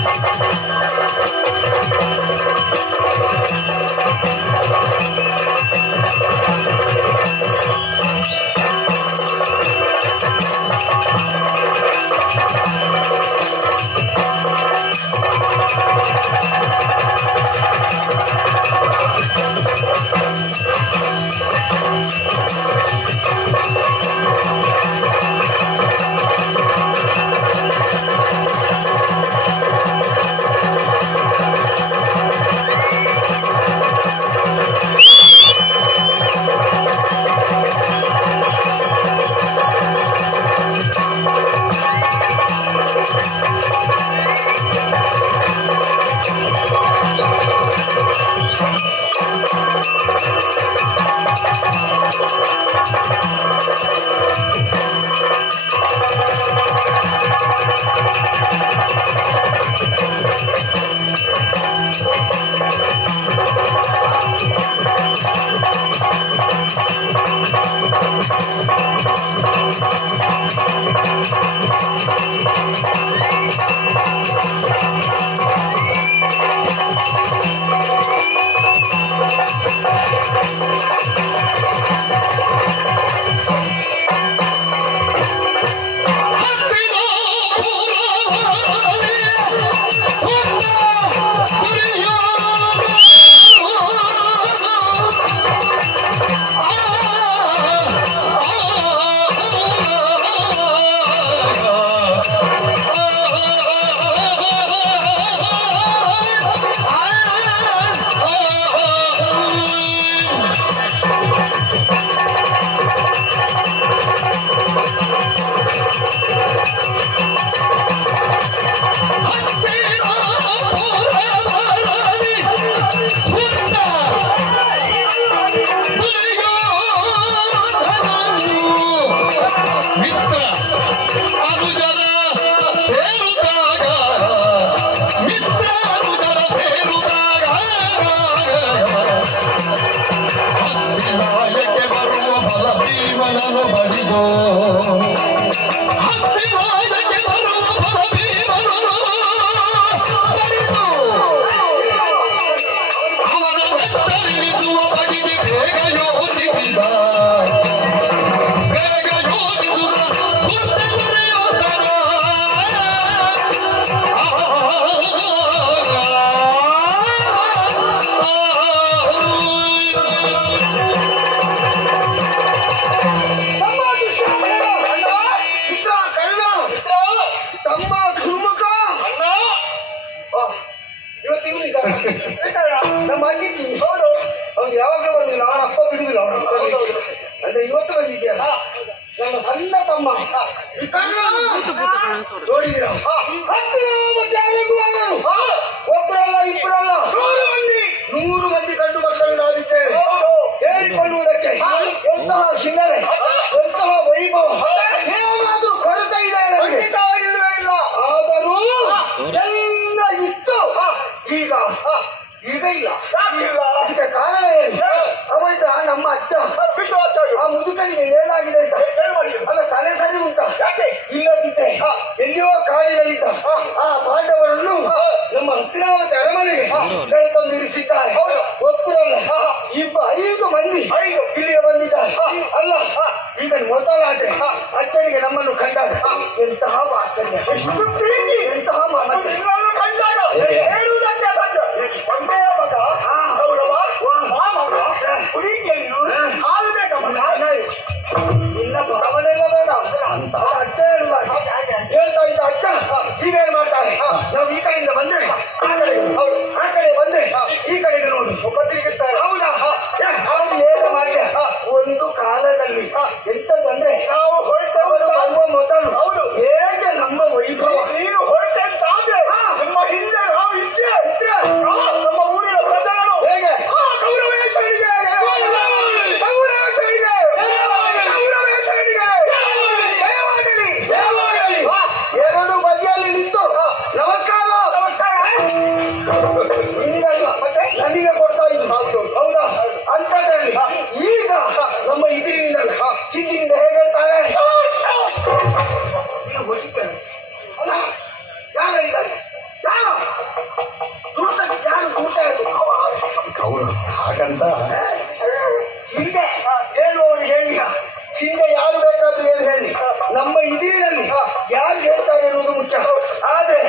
Thank you. Thank ನಮ್ಮ ಅತಿಥಿ ಹೌದು ಅವ್ನು ಯಾವಾಗ ಬಂದಿಲ್ಲ ಅವನ ಅಪ್ಪ ಬಿಡುದಿಲ್ಲ ಅವನ ಅಂದ್ರೆ ಇವತ್ತು ಬಂದಿದ್ಯಲ್ಲ ನನ್ನ ಸಣ್ಣ ತಮ್ಮ ನೋಡಿದಿರ ಹತ್ತು ಈಗ ಇಲ್ಲ ಇದಕ್ಕೆ ಕಾರಣ ಏನು ನಮ್ಮ ಅಜ್ಜ ಬಿಟ್ಟು ಆ ಮುದುಕನಿಗೆ ಏನಾಗಿದೆ ಅಂತ ಅಲ್ಲ ತಲೆ ಸರಿ ಉಂಟ. ಇಲ್ಲದಿದ್ದೆ ಎಲ್ಲಿಯೋ ಕಾಡಿನಲ್ಲಿದ್ದ ಆ ಪಾಂಡವರನ್ನು ನಮ್ಮ ಹಸ್ತಿನಾವತಿ ಅರಮನೆಗೆ ಕರೆತಂದಿರಿಸಿದ್ದಾರೆ ಒಬ್ಬರಲ್ಲ ಇಬ್ಬ ಐದು ಮಂದಿ ಐದು. ಇಲ್ಲಿಗೆ ಬಂದಿದ್ದಾರೆ. ಅಲ್ಲ ಈಗ ಮೊದಲಾದ್ರೆ ಅಜ್ಜನಿಗೆ ನಮ್ಮನ್ನು ಕಂಡಾಗ ಎಂತಹ ವಾಸನೆ ಎಂತಹ ಮಾಡ ಕಂಡಾಗ. ಆ ಕಡೆ ಹೌದು, ಆ ಕಡೆ ಬಂದ್ರೆ ಈ ಕಡೆಗೆ ನೋಡಿ. ಹೌದಾ? ಏನು ಒಂದು ಕಾಲದಲ್ಲಿ ಎಂತದಂದ್ರೆ ನಾವು ಹೊರಟವರು ಅಂತದ್ರಲ್ಲಿ ಈಗ ನಮ್ಮ ಇದಿರಿನಿಂದಲ್ಲ ಹಿಂದಿನಿಂದ ಹೇಗಂತಾರೆ ಹೊಡಿತಾರೆ ಅಲ್ಲ ಹಾಗಂತ. ಹಿಂದೆ ಏನು ಅವ್ರು ಹೇಳಿ. ಹಿಂದೆ ಯಾರು ಬೇಕಾದ್ರೂ ಏನು ಹೇಳಿ. ನಮ್ಮ ಇದಿರಿನಲ್ಲಿ ಯಾರು ಹೇಳ್ತಾರೆ ಅನ್ನೋದು ಮುಖ್ಯ. ಆದರೆ